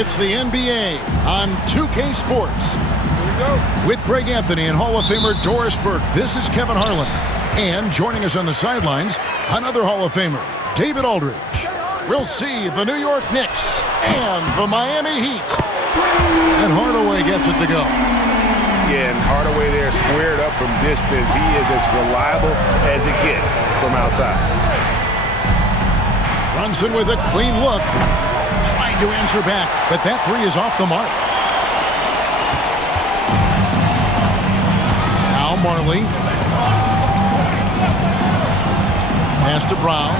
It's the NBA on 2K Sports. Here we go. With Greg Anthony and Hall of Famer Doris Burke, this is Kevin Harlan. And joining us on the sidelines, another Hall of Famer, David Aldridge. We'll see the New York Knicks and the Miami Heat. And Hardaway gets it to go. Yeah, and Hardaway there squared up from distance. He is as reliable as it gets from outside. Brunson with a clean look. Trying to answer back, but that three is off the mark. Now Marley. Pass to Brown.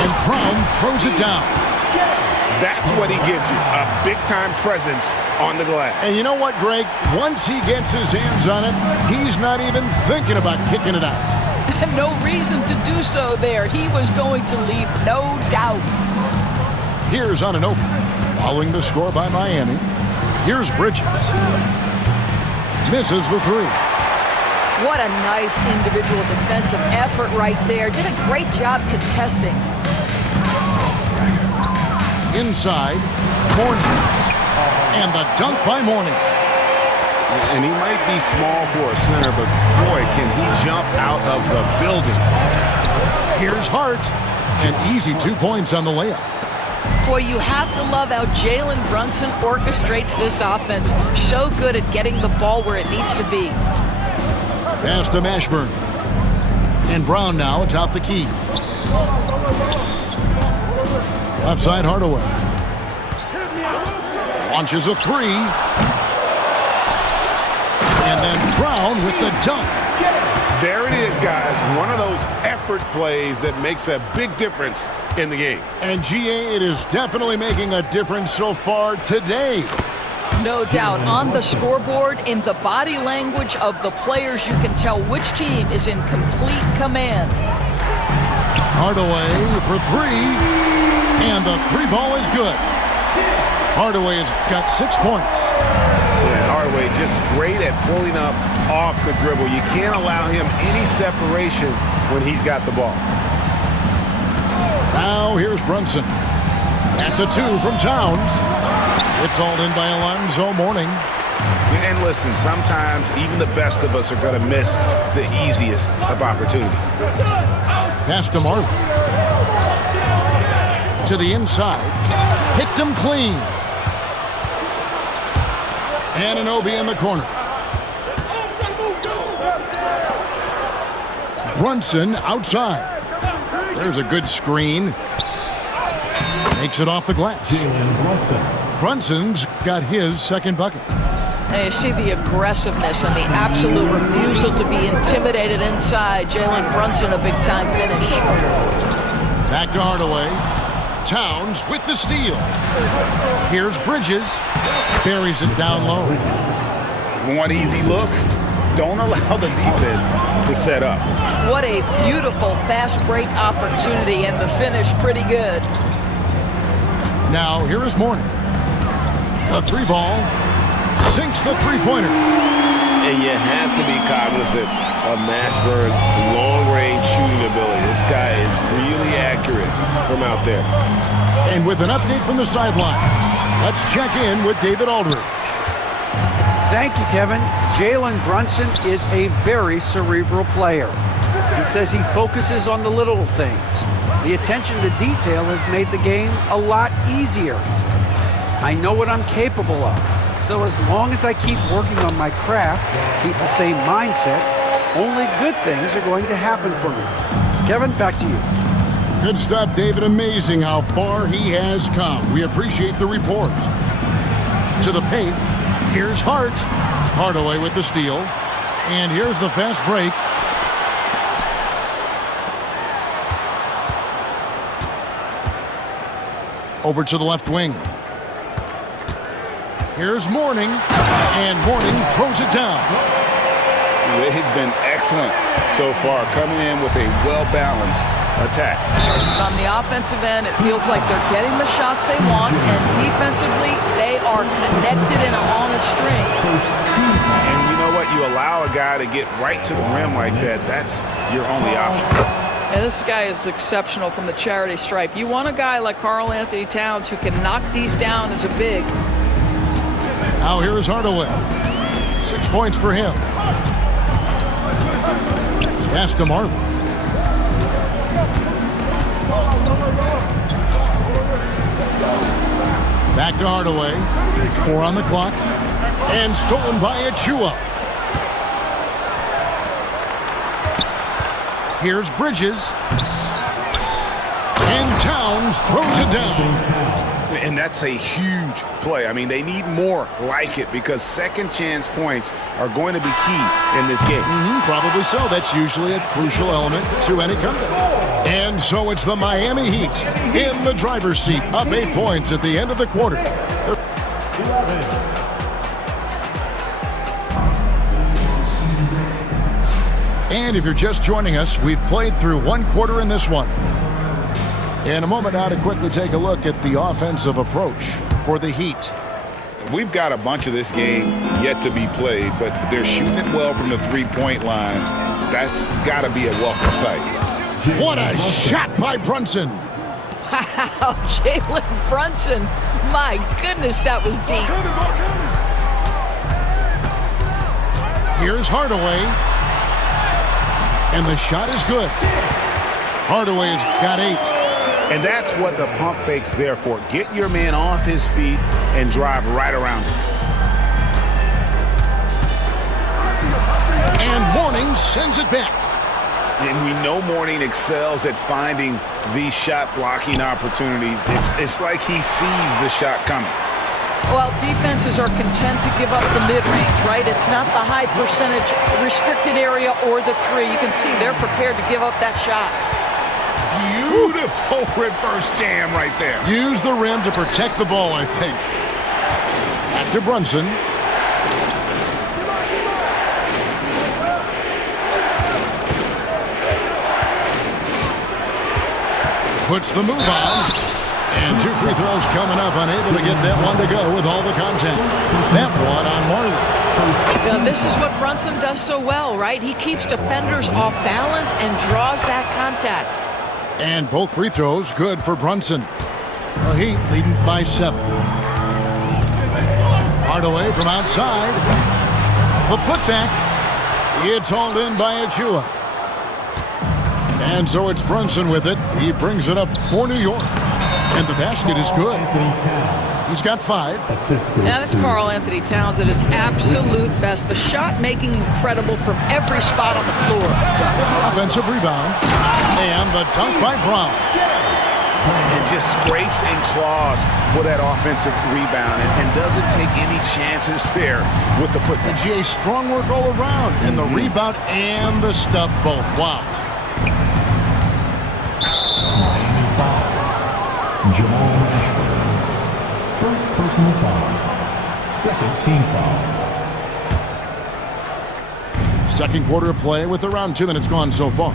And Brown throws it down. That's what he gives you, a big-time presence on the glass. And you know what, Greg? Once he gets his hands on it, he's not even thinking about kicking it out. No reason to do so there. He was going to leave, no doubt. Here's on an open. Following the score by Miami. Here's Bridges. Misses the three. What a nice individual defensive effort right there. Did a great job contesting. Inside, Mourning. And the dunk by Mourning. And he might be small for a center, but boy, can he jump out of the building. Here's Hart. And easy 2 points on the layup. Boy, you have to love how Jalen Brunson orchestrates this offense. So good at getting the ball where it needs to be. Pass to Mashburn. And Brown now atop the key. Left side Hardaway. Launches a three. And then Brown with the dunk. There it is, guys. One of those effort plays that makes a big difference in the game. And GA, it is definitely making a difference so far today. No doubt. On the scoreboard, in the body language of the players, you can tell which team is in complete command. Hardaway for three. And the three ball is good. Hardaway has got 6 points. Yeah, Hardaway just great at pulling up off the dribble. You can't allow him any separation when he's got the ball. Now here's Brunson. That's a two from Towns. It's all in by Alonzo Mourning. And listen, sometimes even the best of us are going to miss the easiest of opportunities. Pass to Marley. To the inside. Picked him clean. Anunoby in the corner. Brunson outside. There's a good screen. Makes it off the glass. Brunson's got his second bucket. And you see the aggressiveness and the absolute refusal to be intimidated inside. Jalen Brunson, a big-time finish. Back to Hardaway. Towns with the steal. Here's Bridges. Buries it down low. Want easy looks? Don't allow the defense to set up. What a beautiful fast break opportunity, and the finish pretty good. Now here is Mourning. A three ball. Sinks the three-pointer. And you have to be cognizant of Mashburn's long-range shooting ability. This guy is really accurate from out there. And with an update from the sideline, let's check in with David Aldridge. Thank you, Kevin. Jalen Brunson is a very cerebral player. He says he focuses on the little things. The attention to detail has made the game a lot easier. I know what I'm capable of. So as long as I keep working on my craft, keep the same mindset, only good things are going to happen for me. Kevin, back to you. Good stuff, David. Amazing how far he has come. We appreciate the report. To the paint. Here's Hart. Hardaway with the steal. And here's the fast break. Over to the left wing. Here's Mourning. And Mourning throws it down. They've been excellent so far, coming in with a well-balanced attack. On the offensive end, it feels like they're getting the shots they want, and defensively, they are connected and on a string. And you know what? You allow a guy to get right to the rim like that, that's your only option. And this guy is exceptional from the charity stripe. You want a guy like Karl Anthony Towns who can knock these down as a big. Now here's Hardaway. 6 points for him. Pass to Marlin. Back to Hardaway. 4 on the clock. And stolen by Achua. Here's Bridges. And Towns throws it down. And that's a huge play. I mean, they need more like it because second chance points are going to be key in this game. Probably so. That's usually a crucial element to any comeback. And so it's the Miami Heat in the driver's seat, up 8 points at the end of the quarter. And if you're just joining us, we've played through 1 quarter in this one. In a moment now to quickly take a look at the offensive approach for the Heat. We've got a bunch of this game yet to be played, but they're shooting it well from the three-point line. That's got to be a welcome sight. What a shot by Brunson. Wow, Jalen Brunson. My goodness, that was deep. Here's Hardaway. And the shot is good. Hardaway's got 8. And that's what the pump fake's there for. Get your man off his feet and drive right around him. And Mourning sends it back. And we know Mourning excels at finding these shot blocking opportunities. It's like he sees the shot coming. Well, defenses are content to give up the mid-range, right? It's not the high percentage restricted area or the 3. You can see they're prepared to give up that shot. Beautiful reverse jam right there. Use the rim to protect the ball, I think. Back to Brunson. Puts the move on. And 2 free throws coming up, unable to get that one to go with all the contact. That one on Marlin. This is what Brunson does so well, right? He keeps defenders off balance and draws that contact. And both free throws good for Brunson. The Heat leading by 7. Hardaway from outside. The putback. It's hauled in by Achua. And so it's Brunson with it. He brings it up for New York. And the basket is good. He's got 5. Now that's Karl Anthony Towns at his absolute best. The shot making incredible from every spot on the floor. Offensive rebound. And the dunk by Brown. And just scrapes and claws for that offensive rebound and doesn't take any chances there with the putback. And GA, strong work all around. And the rebound and the stuff both. Wow. Jamal Mashburn. First personal foul. Second team foul. Second quarter of play with around 2 minutes gone so far.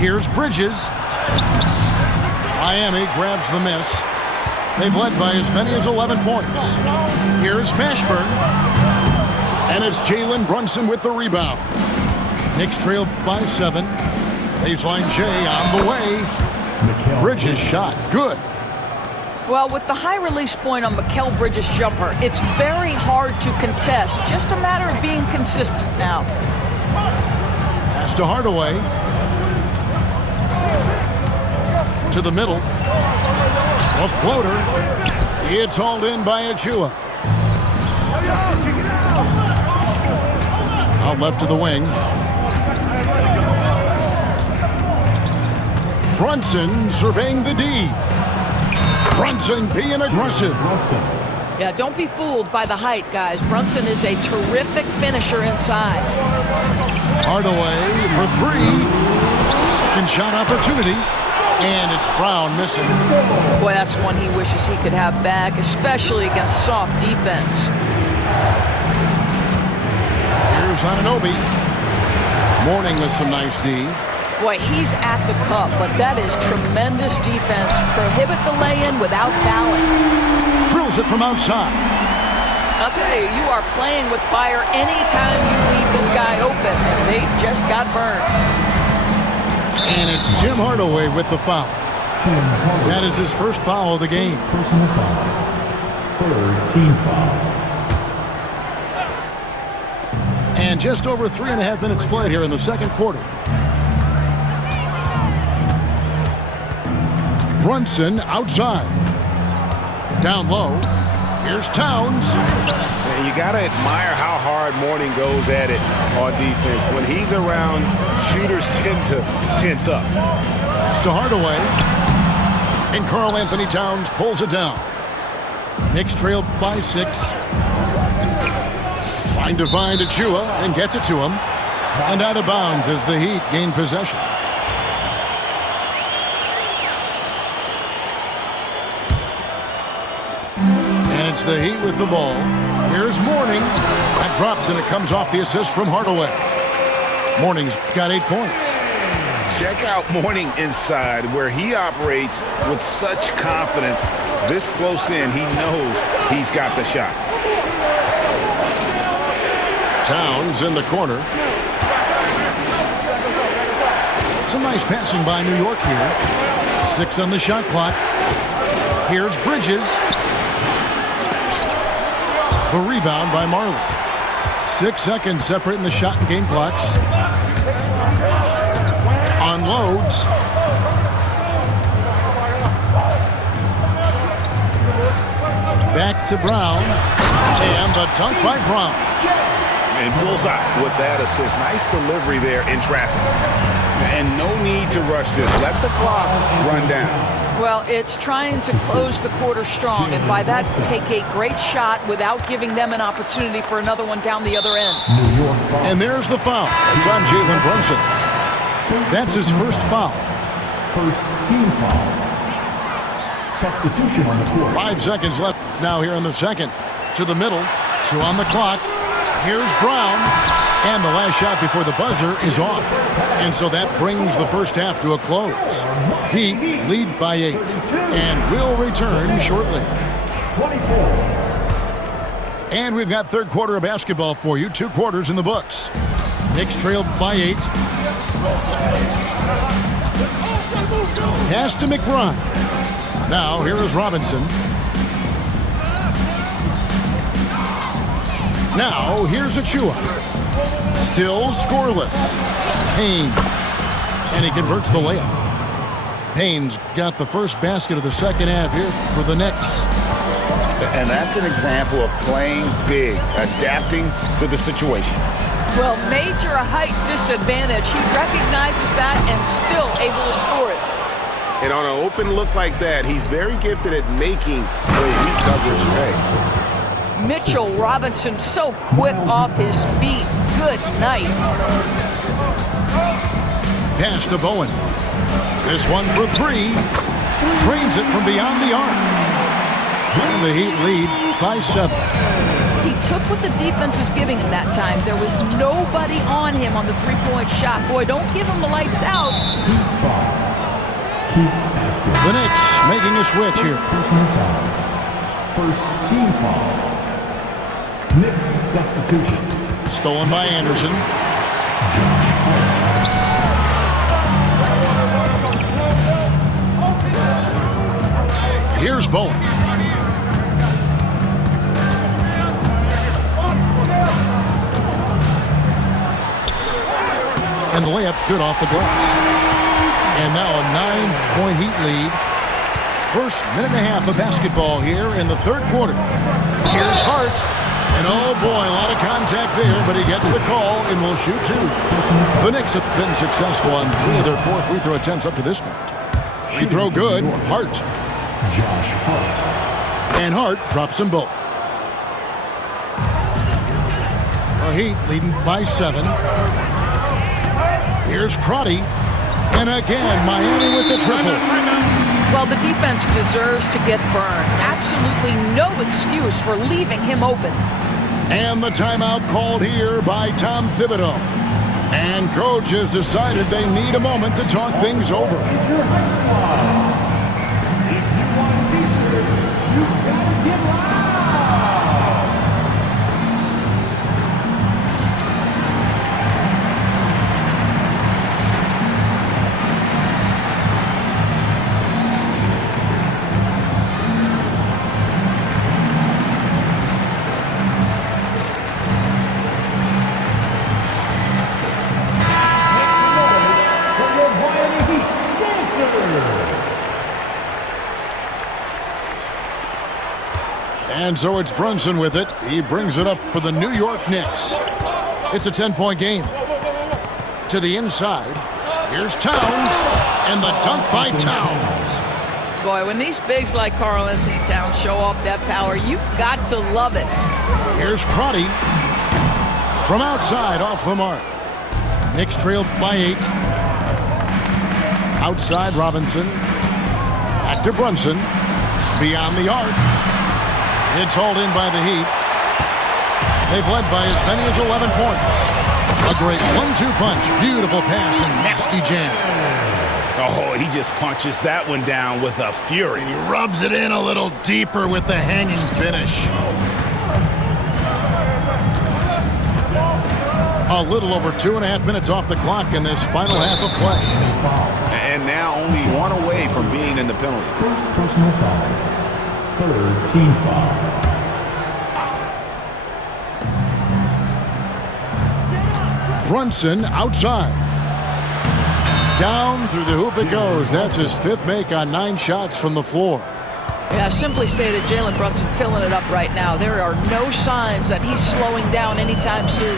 Here's Bridges. Miami grabs the miss. They've led by as many as 11 points. Here's Mashburn. And it's Jalen Brunson with the rebound. Knicks trail by 7. Baseline J on the way. Bridges shot. Good. Well, with the high release point on Mikal Bridges' jumper, it's very hard to contest. Just a matter of being consistent now. Pass to Hardaway. To the middle. A floater. It's hauled in by Achua. Out left to the wing. Brunson surveying the D. Brunson being aggressive. Yeah, don't be fooled by the height, guys. Brunson is a terrific finisher inside. Hardaway for 3. Second shot opportunity. And it's Brown missing. Boy, that's one he wishes he could have back, especially against soft defense. Here's Anunoby. Mourning with some nice D. Boy, he's at the cup, but that is tremendous defense. Prohibit the lay-in without fouling. Drills it from outside. I'll tell you, you are playing with fire anytime you leave this guy open, and they just got burned. And it's Tim Hardaway with the foul. That is his first foul of the game. Personal foul. Third team foul. And just over 3.5 minutes played here in the second quarter. Brunson outside. Down low. Here's Towns. And you got to admire how hard Mourning goes at it on defense. When he's around, shooters tend to tense up. Pass to Hardaway. And Karl Anthony Towns pulls it down. Knicks trail by 6. Trying to find Achua and gets it to him. And out of bounds as the Heat gain possession. And it's the Heat with the ball. Here's Mourning. That drops and it comes off the assist from Hardaway. Mourning's got 8 points. Check out Mourning inside, where he operates with such confidence. This close in, he knows he's got the shot. Towns in the corner. Some nice passing by New York here. 6 on the shot clock. Here's Bridges. The rebound by Marley. 6 seconds separating the shot and game clocks. Unloads. Back to Brown. And the dunk by Brown. And bullseye with that assist. Nice delivery there in traffic. And no need to rush this. Let the clock run down. Well, it's trying to close the quarter strong, and by that, take a great shot without giving them an opportunity for another one down the other end. And there's the foul. It's on Jalen Brunson. That's his first foul. First team foul. Substitution on the court. 5 seconds left now here in the second. To the middle. 2 on the clock. Here's Brown. And the last shot before the buzzer is off. And so that brings the first half to a close. Heat lead by 8. And will return shortly. 24. And we've got third quarter of basketball for you. 2 quarters in the books. Knicks trailed by 8. Pass to McBride. Now here is Robinson. Now here's Achua. Still scoreless. Payne. And he converts the layup. Payne's got the first basket of the second half here for the Knicks. And that's an example of playing big, adapting to the situation. Well, major height disadvantage. He recognizes that and still able to score it. And on an open look like that, he's very gifted at making the weak coverage pay. Mitchell Robinson so quick off his feet. Good night. Pass to Bowen. This one for 3. Drains it from beyond the arc. And the Heat lead by 7. He took what the defense was giving him that time. There was nobody on him on the three-point shot. Boy, don't give him the lights out. The Knicks making a switch here. Personal foul. First team foul. Knicks substitution. Stolen by Anderson. Here's Bowen. And the layup's good off the glass. And now a 9-point Heat lead. First minute and a half of basketball here in the third quarter. Here's Hart. And oh boy, a lot of contact there, but he gets the call and will shoot 2. The Knicks have been successful on 3 of their 4 free throw attempts up to this point. Free throw good. Hart. Josh Hart. And Hart drops them both. The Heat leading by 7. Here's Crotty. And again, Miami with the triple. Well, the defense deserves to get burned. Absolutely no excuse for leaving him open. And the timeout called here by Tom Thibodeau. And coach has decided they need a moment to talk things over. And so it's Brunson with it. He brings it up for the New York Knicks. It's a 10-point game. To the inside. Here's Towns. And the dunk by Towns. Boy, when these bigs like Karl Anthony Towns show off that power, you've got to love it. Here's Crotty. From outside, off the mark. Knicks trailed by 8. Outside, Robinson. Back to Brunson. Beyond the arc. It's hauled in by the Heat. They've led by as many as 11 points. A great 1-2 punch. Beautiful pass and nasty jam. Oh, he just punches that one down with a fury. And he rubs it in a little deeper with the hanging finish. A little over 2.5 minutes off the clock in this final half of play. And now only one away from being in the penalty. First personal foul. Third team foul. Brunson outside. Down through the hoop it goes. That's his 5th make on 9 shots from the floor. Yeah, simply stated, Jalen Brunson filling it up right now. There are no signs that he's slowing down anytime soon.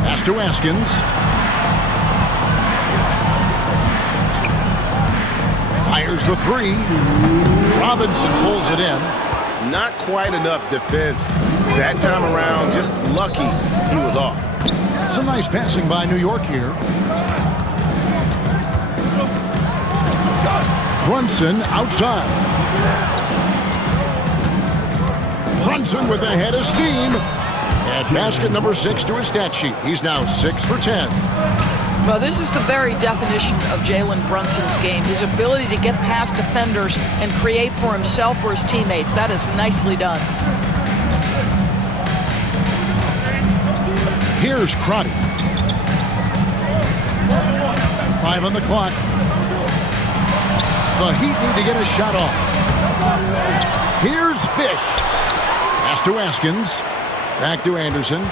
Pass to Askins. Fires the 3. Robinson pulls it in. Not quite enough defense that time around. Just lucky he was off. Some nice passing by New York here. Brunson outside. Brunson with a head of steam. And basket number 6 to his stat sheet. He's now 6 for 10. Well, this is the very definition of Jalen Brunson's game. His ability to get past defenders and create for himself or his teammates. That is nicely done. Here's Crotty. 5 on the clock. The Heat need to get a shot off. Here's Fish. Pass to Askins. Back to Anderson.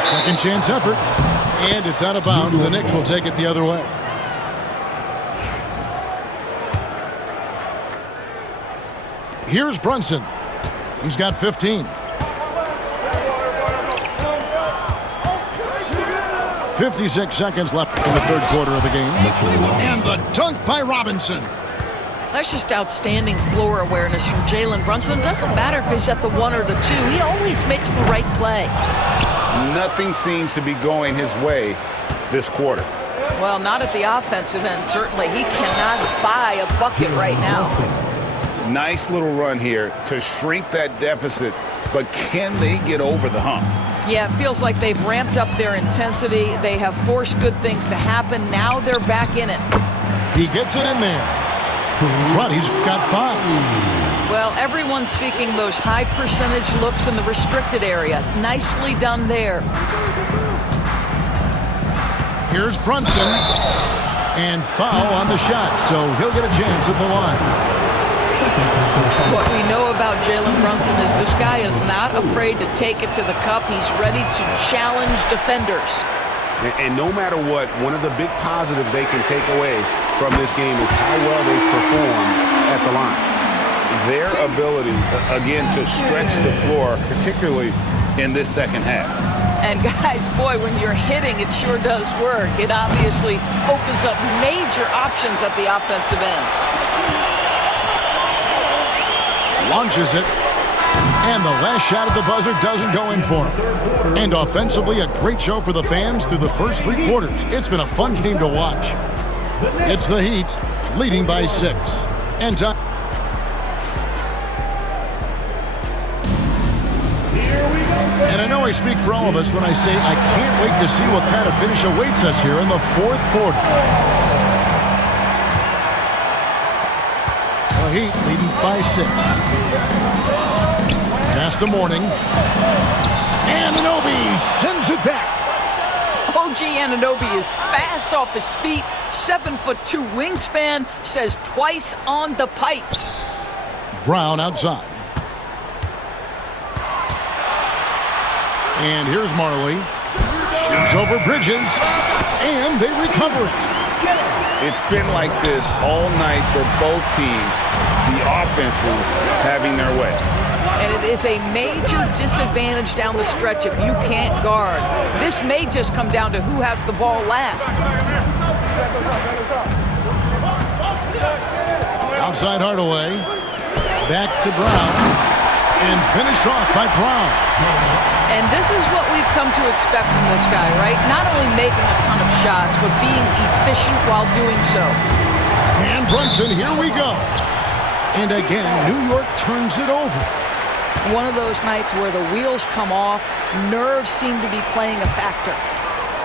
Second chance effort. And it's out of bounds. The Knicks will take it the other way. Here's Brunson. He's got 15. 56 seconds left in the 3rd quarter of the game. And the dunk by Robinson. That's just outstanding floor awareness from Jalen Brunson. It doesn't matter if he's at the 1 or the 2. He always makes the right play. Nothing seems to be going his way this quarter. Well, not at the offensive end, certainly. He cannot buy a bucket right now. Nice little run here to shrink that deficit, but can they get over the hump? Yeah, it feels like they've ramped up their intensity. They have forced good things to happen. Now they're back in it. He gets it in there. Crotty's got 5. Well, everyone's seeking those high percentage looks in the restricted area. Nicely done there. Here's Brunson. And foul on the shot, so he'll get a chance at the line. What we know about Jalen Brunson is this guy is not afraid to take it to the cup. He's ready to challenge defenders. And no matter what, one of the big positives they can take away from this game is how well they perform at the line. Their ability, again, to stretch the floor, particularly in this second half. And guys, boy, when you're hitting, it sure does work. It obviously opens up major options at the offensive end. Launches it. And the last shot at the buzzer doesn't go in for him. And offensively, a great show for the fans through the first 3 quarters. It's been a fun game to watch. It's the Heat leading by 6. And time. And I know I speak for all of us when I say I can't wait to see what kind of finish awaits us here in the 4th quarter. The Heat leading by 6. Pass to Mourning. Anunoby sends it back. OG Anunoby is fast off his feet. 7'2" wingspan, says twice on the pipes. Brown outside. And here's Marley. Shoots over Bridges. And they recover it. It's been like this all night for both teams. The offenses having their way. And it is a major disadvantage down the stretch if you can't guard. This may just come down to who has the ball last. Outside Hardaway. Back to Brown. And finished off by Brown. And this is what we've come to expect from this guy, right? Not only making a ton of shots, but being efficient while doing so. And Brunson, here we go. And again, New York turns it over. One of those nights where the wheels come off, nerves seem to be playing a factor.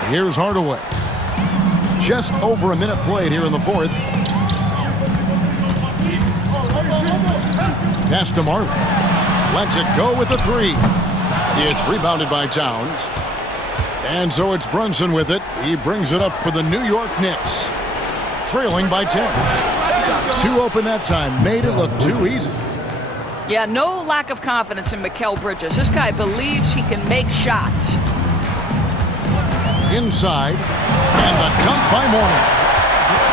Here's Hardaway. Just over a minute played here in the fourth. Pass to Marley. Lets it go with a three. It's rebounded by Towns. And so it's Brunson with it. He brings it up for the New York Knicks. Trailing by 10. Too open that time. Made it look too easy. Yeah, no lack of confidence in Mikal Bridges. This guy believes he can make shots. Inside. And the dunk by Mourning.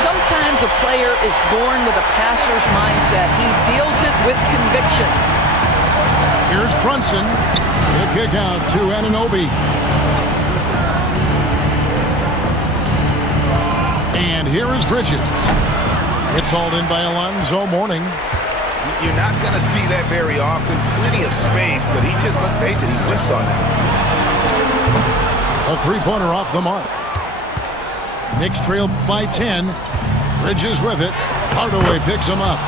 Sometimes a player is born with a passer's mindset. He deals it with conviction. Here's Brunson. The kick out to Anunoby. And here is Bridges. It's hauled in by Alonzo Mourning. You're not going to see that very often. Plenty of space, but he just, let's face it, he whiffs on it. A three-pointer off the mark. Knicks trail by 10. Bridges with it. Hardaway picks him up.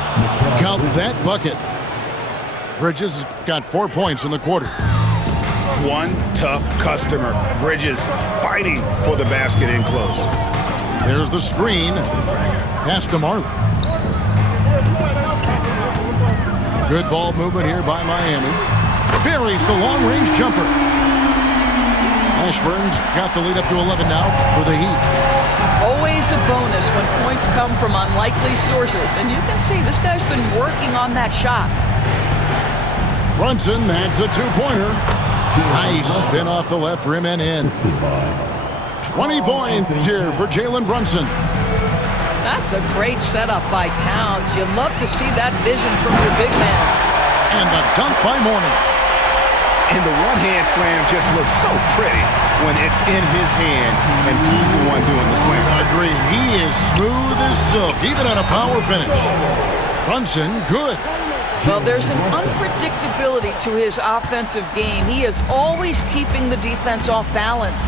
Count that bucket. Bridges has got 4 points in the quarter. One tough customer. Bridges fighting for the basket in close. There's the screen. Pass to Marley. Good ball movement here by Miami. Buries the long-range jumper. Ashburn's got the lead up to 11 now for the Heat. Always a bonus when points come from unlikely sources. And you can see this guy's been working on that shot. Brunson, that's a two-pointer. Nice spin off the left rim and in. 20 points here for Jalen Brunson. That's a great setup by Towns. You love to see that vision from your big man. And the dunk by Mourning. And the one-hand slam just looks so pretty when it's in his hand and he's the one doing the slam. Agreed. He is smooth as silk, even on a power finish. Brunson, good. Well, there's an unpredictability to his offensive game. He is always keeping the defense off balance.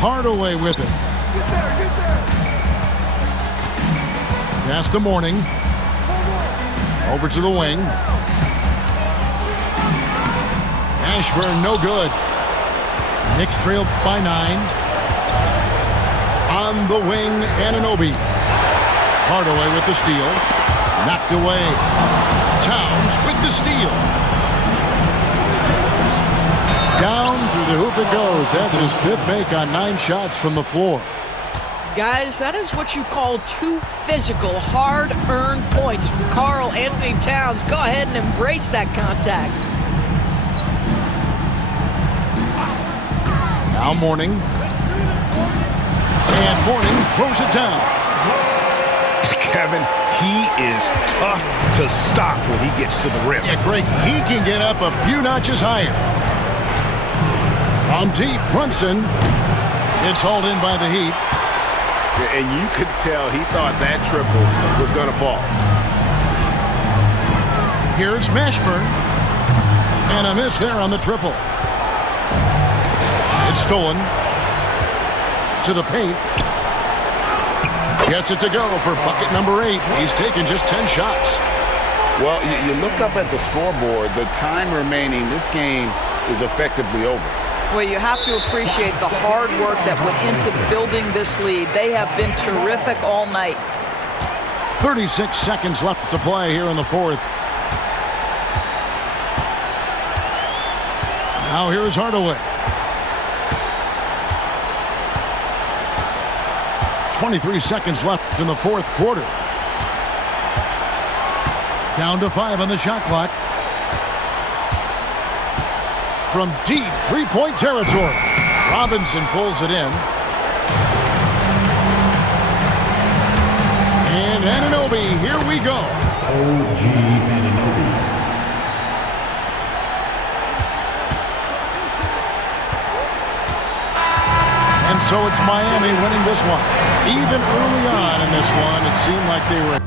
Hardaway with it. Pass to Mourning. Over to the wing. Ashburn, no good. Knicks trail by 9. On the wing, Anunoby. Hardaway with the steal. Knocked away. Towns with the steal. Down through the hoop it goes. That's his 5th make on 9 shots from the floor. Guys, that is what you call 2 physical, hard-earned points from Karl Anthony Towns. Go ahead and embrace that contact. Now Mourning. And Mourning throws it down. Kevin, he is tough to stop when he gets to the rim. Yeah, Greg, he can get up a few notches higher. From deep, Brunson. It's hauled in by the Heat. And you could tell he thought that triple was going to fall. Here's Mashburn. And a miss there on the triple. It's stolen. To the paint. Gets it to go for bucket number 8. He's taken just 10 shots. Well, you look up at the scoreboard. The time remaining, this game is effectively over. Well, you have to appreciate the hard work that went into building this lead. They have been terrific all night. 36 seconds left to play here in the fourth. Now here's Hardaway. 23 seconds left in the fourth quarter. Down to 5 on the shot clock. from deep three-point territory. Robinson pulls it in. And Anunoby, here we go. OG Anunoby. And so it's Miami winning this one. Even early on in this one, it seemed like they were